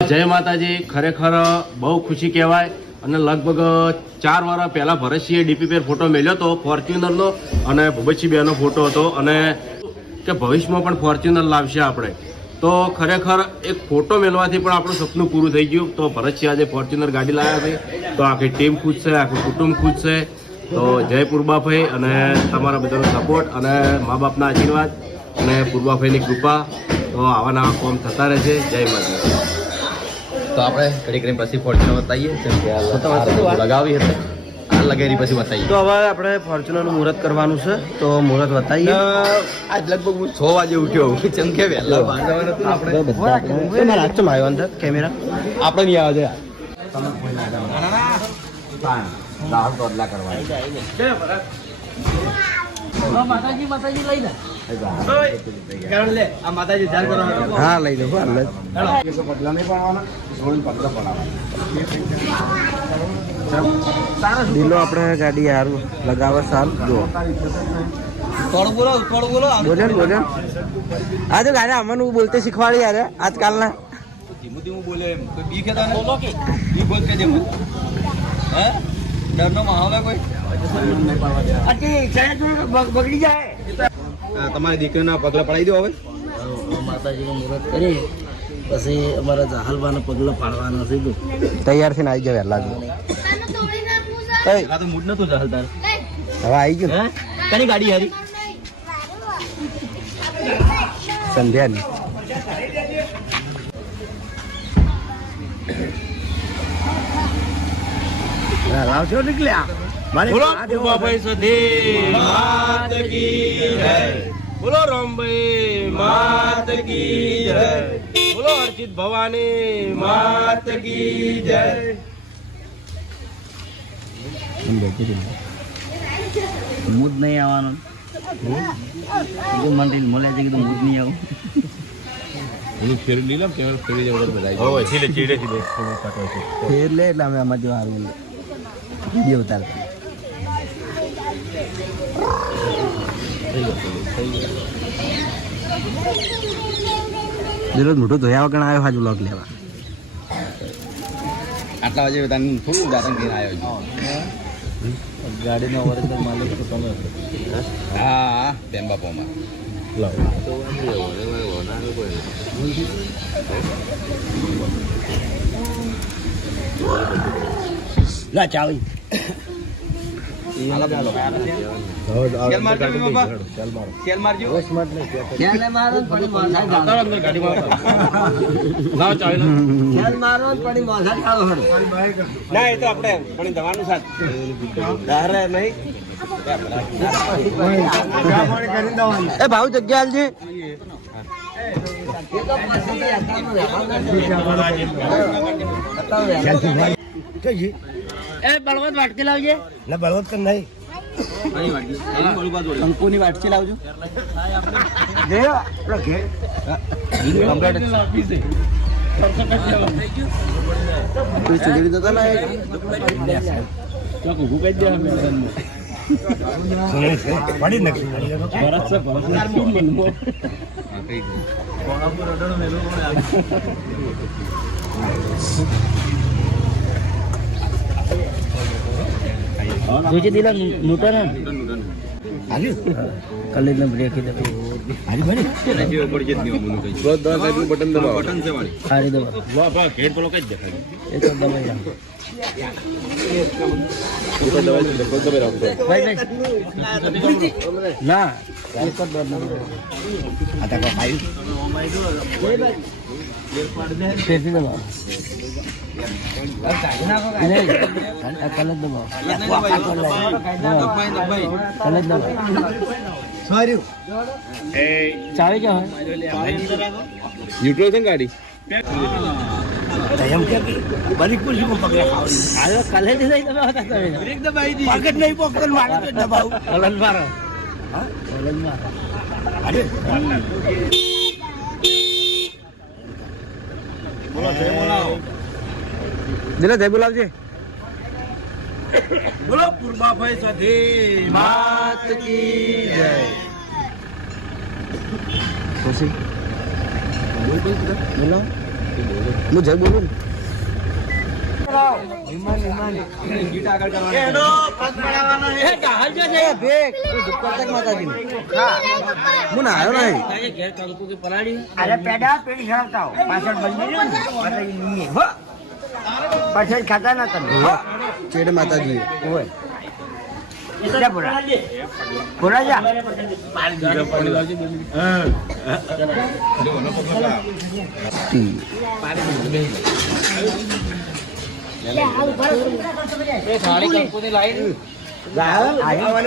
જય માતાજી. ખરેખર બહુ ખુશી કહેવાય અને લગભગ 4 વર્ષ પહેલા ભરતસિંહે ડીપી પર ફોટો મેલ્યો હતો ફોર્ચ્યુનરનો અને ભૂપતસિંહ બેનો ફોટો હતો અને કે ભવિષ્યમાં પણ ફોર્ચ્યુનર લાવશે આપણે. તો ખરેખર એક ફોટો મેળવાથી પણ આપણું સપનું પૂરું થઈ ગયું. તો ભરતસિંહ આજે ફોર્ચ્યુનર ગાડી લાવ્યા છે. તો આખી ટીમ ખુશ છે, આખું કુટુંબ ખુશ છે. તો જય પૂર્બાભાઈ અને તમારા બધાનો સપોર્ટ અને મા બાપના આશીર્વાદ અને પૂર્બાભાઈની કૃપા. તો આવા નવા કોમ થતા રહેશે. જય માતા. તો આપણે ઘડી કરીને પછી ફોર્ચ્યુનર બતાવીએ લગાવી હતી આ લગાવી પછી બતાવીએ. તો હવે આપણે ફોર્ચ્યુનરનું મુહૂર્ત કરવાનું છે. તો મુહૂર્ત બતાવીએ. આજ લગભગ હું 6 વાગે ઉઠ્યો ચમકે વહેલા બાંધવાનું આપણે મારા હાથ ચમ આવ્યો અંદર કેમેરા આપણે નહીં આવે હા લઈ દઉં ડીલો આપણે ગાડી યાર લગાવે સારું જુઓ બોલો આ તો ગાડી અમને બોલતે શીખવાડી યાર આજકાલના ધીમું ધીમું બોલે એમ કોઈ બી ખેતા બોલો કે બી બોલ કે દે હે ડરનો માહોલ હે કોઈ બગડી જાય. તમારી દીકરીના પગલા પડાવી દો હવે. માતાજીનું મુહૂર્ત કરી પછી અમારા જાહલવાના પગલા પાડવાના છે. તૈયાર થઈને આવી જાય વહેલા તો મૂડ નતું ચાલતા હવે આવી ગયું. કની ગાડી હારી સંધ્યાની લાવશો નીકળ્યા. બોલો પૂર્બાભાઈ સુધી માત કી જય. બોલો રામભાઈ માત કી જય. બોલો અર્ચિત ભવાની માત કી જય. મૂડ નહીં આવવાનું મંદિર મળે છે કીધું મૂડ નહીં આવું. ફેર લે એટલે અમે આમાં જો સારું વિડીયો ઉતારતા મોટું ધોયા વગર આવ્યો હાજુ લોક લેવા. આટલા વાગે થોડું દાતન કરીને આવ્યો ગાડીનો ઓરિજિનલ માલિક તો તમે. હા તેમ બાપોમાં ચાવી એ ભાવ જગ્યા હાલજે. એ બળવંત વાટકી લાવજે. ના બળવંત કર નહીં કંકુની વાટકી લાવજો. तुझे दिला नूतन है कल इतना ब्रेक ही दबा બટન બટન છે વાળી सारी दबा ગેટ પર કઈ દેખાય ये तो दबा जा भाई भाई ना एक और दबा आता का भाई कैसे दबा नहीं कलर दबा कलर दबा सॉरी चावी क्या है ન્યુટ્રલ છે ગાડી हम क्या बड़ी कुछ को पकड़ा आयो कलर दे नहीं दबा होता है ब्रेक दबाई दी पकड़ नहीं पकड़ मार के दबाओ कलर मारो हां कलर मारो अरे बोलो जय बोलाओ दिला जय बोलाओ जी બોલો પૂર્બાભાઈ સુધી मात की जय खुशी बोलो હું જય બોલું ગીત આગળ કરવાનું. હું આવ્યો નહીં અરે પેડા પેડી ખરાવતા હો પાછળ બંધી રહ્યો ને હો પાછળ ખાતા ના તમે ચેડ માતાજી જા બોલા બોલા જા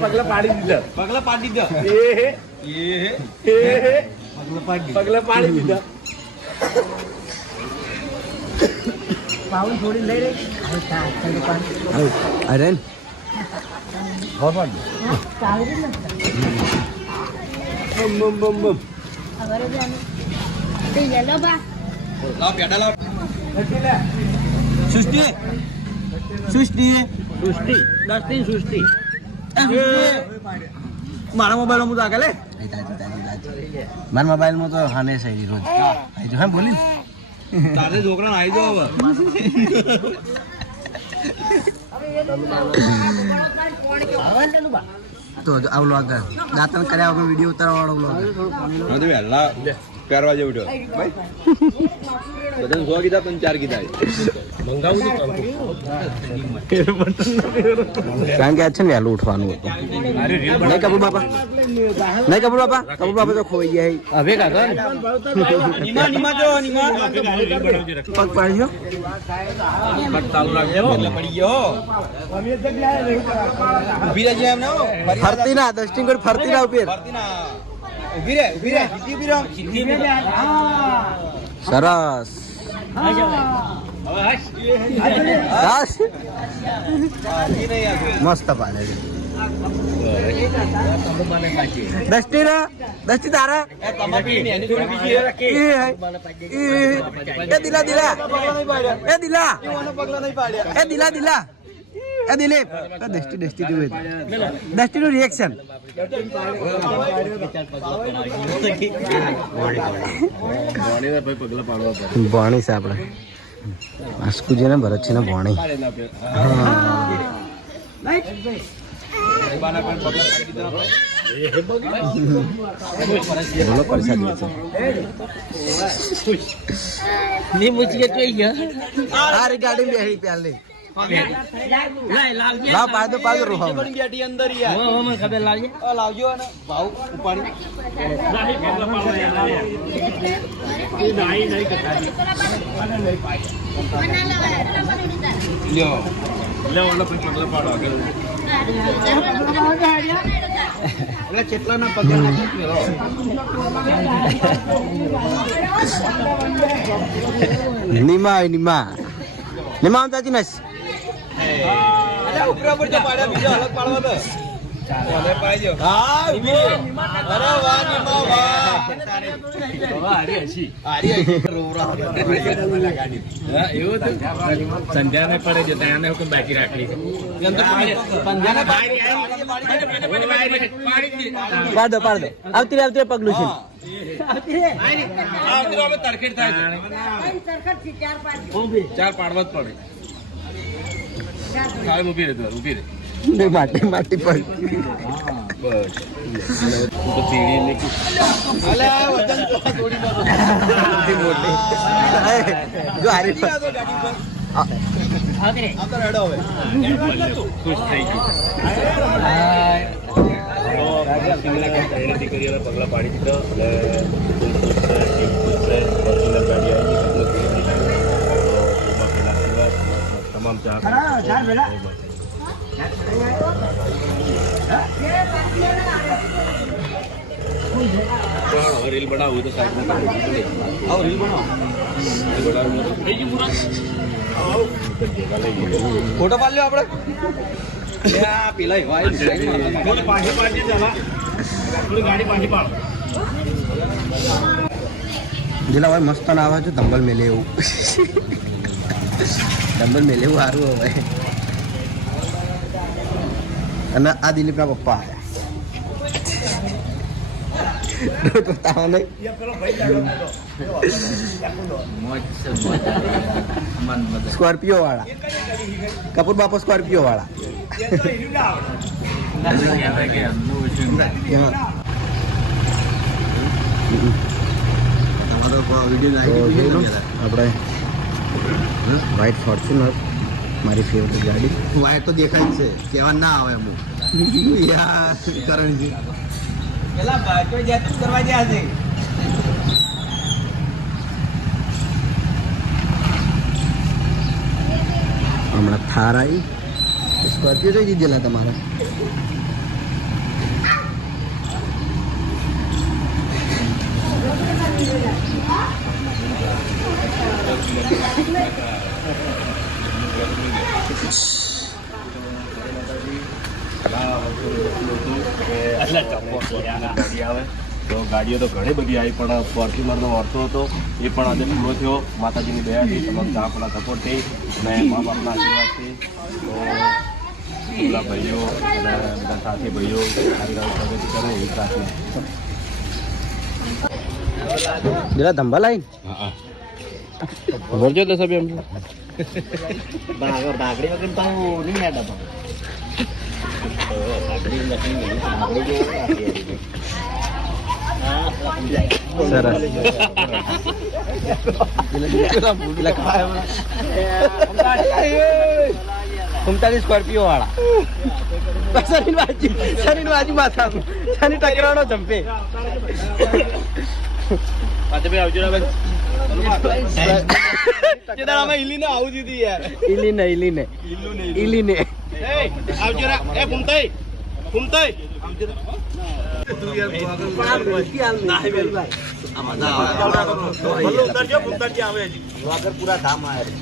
પગલા પાડી દીધા. પગલા પાડી દીધા. પાઉન થોડી લઈ રહી અરે લાવ પેડા લાવ. સૃષ્ટિ સૃષ્ટિ મારા મોબાઈલ હું આગળ મારા મોબાઈલમાં તો હાને સહી રોજ હા બોલી તારે છોકરા આવી જાવ તો આવું લોગ દાંતણ કર્યા વગર વિડીયો ઉતારવા વાળો લોગ હવે વહેલા પહેરવા જેવું ભાઈ બધાને 100 કીધા તને 4 કીધા કારણ કે આજ છે ને વહેલું ઉઠવાનું હતું નહીં કપૂર બાપા કપૂર બાપા તો ખોઈ ગયા હવે કાકા પગ પાડ્યો પડી ગયો ઉભી રહેજે એમ ને ફરતી ના દસ્ટિંગ કરી ફરતી ના ઉપર ઉભી રહે સીધી ઉભી રહે સરસ મસ્ત પાડે દસ્ટી તારા દિલીપ દસ્ટી નું રિએક્શન ભણી છે આપડે આસ્કુજી ને ભરત છે ને ભણી બોલો પૈસા દે છે ગાડી બેહી પહેલી લાવ પાડો રોહા બેટી અંદર યાર ખબર લાવજો ને ભાવ ઉપાડી લ્યો ઓલા પણ પગલા પાડો આગળ એટલે કેટલાના પગલા નિમા તાજી નસ ઉપરા પર પાડ્યા બીજો અલગ પાડવા તો ઓલે પાડજો હા અરે વાહ નિમા વાહ હારી હસી રોવરા ગાડી હા એવું તો સંધ્યાને પડે છે ત્યાંને હુકમ બાકી રાખલી છે અંદર પંજાને બારી પાડો આવતી પગલું છે આવતી હવે તરખેડ થાય છે ચાર પાડવા જ પડે ખાલી ઊભી રહે માટી પર બસ તો ચીડી ને અલે વજન તો થોડી મોટી જો હારી પર આ તો રેડો હવે ખુશ થઈ ગયું પગલા પાડી દીધો તમામ રીલ બનાવું તો સાઈડમાં રીલ બનાવો ફોટો પાડ લ્યો આપણે પેલા જેલા ભાઈ મસ્ત ના આવે છે દંબલ મેલે એવું સારું હવે અને આ દિલીપના પપ્પા આવ્યા સ્કોર્પિયો વાળા કપૂર બાપા સ્કોર્પિયો વાળા આપણે વ્હાઈટ ફોર્ચ્યુનર મારી ફેવરેટ ગાડી વ્હાઈટ તો દેખાય જ છે કહેવા ના આવે અમુક યાર કરણજી પેલા ભાઈ જાતું કરવા ગયા છે હમણાં થાર આવી સ્કોર્પિયો જોઈ દીધેલા તમારે તો ગાડીઓ તો ઘણી બધી આવી પણ ફોર્ચ્યુનરનો વર્તો હતો એ પણ આજે પૂરો થયો માતાજીની દયાથી તમામ આપણા સપોર્ટથી અને મા બાપના આશીર્વાદથી તો બધા ભાઈઓ અને બધા સાથી ભાઈઓ સારી પ્રગતિ કરે એવી પ્રાર્થના. જરા ધંબા લાઈન બોલજો તો સભ્ય એમ ભાગડી વગર તો નહીં હેડા સરસ સ્કોર્પિયો વાળા શરીર બાજુ માથા શની ટકરાનો જંપે ઈલીને આવું દીધી યાર ઈલીને આવજો રા એ ફૂમતાઈ પૂરા ધામ આવે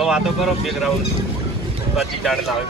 વાતો કરો બેકગ્રાઉન્ડ પછી ચાડ લાવે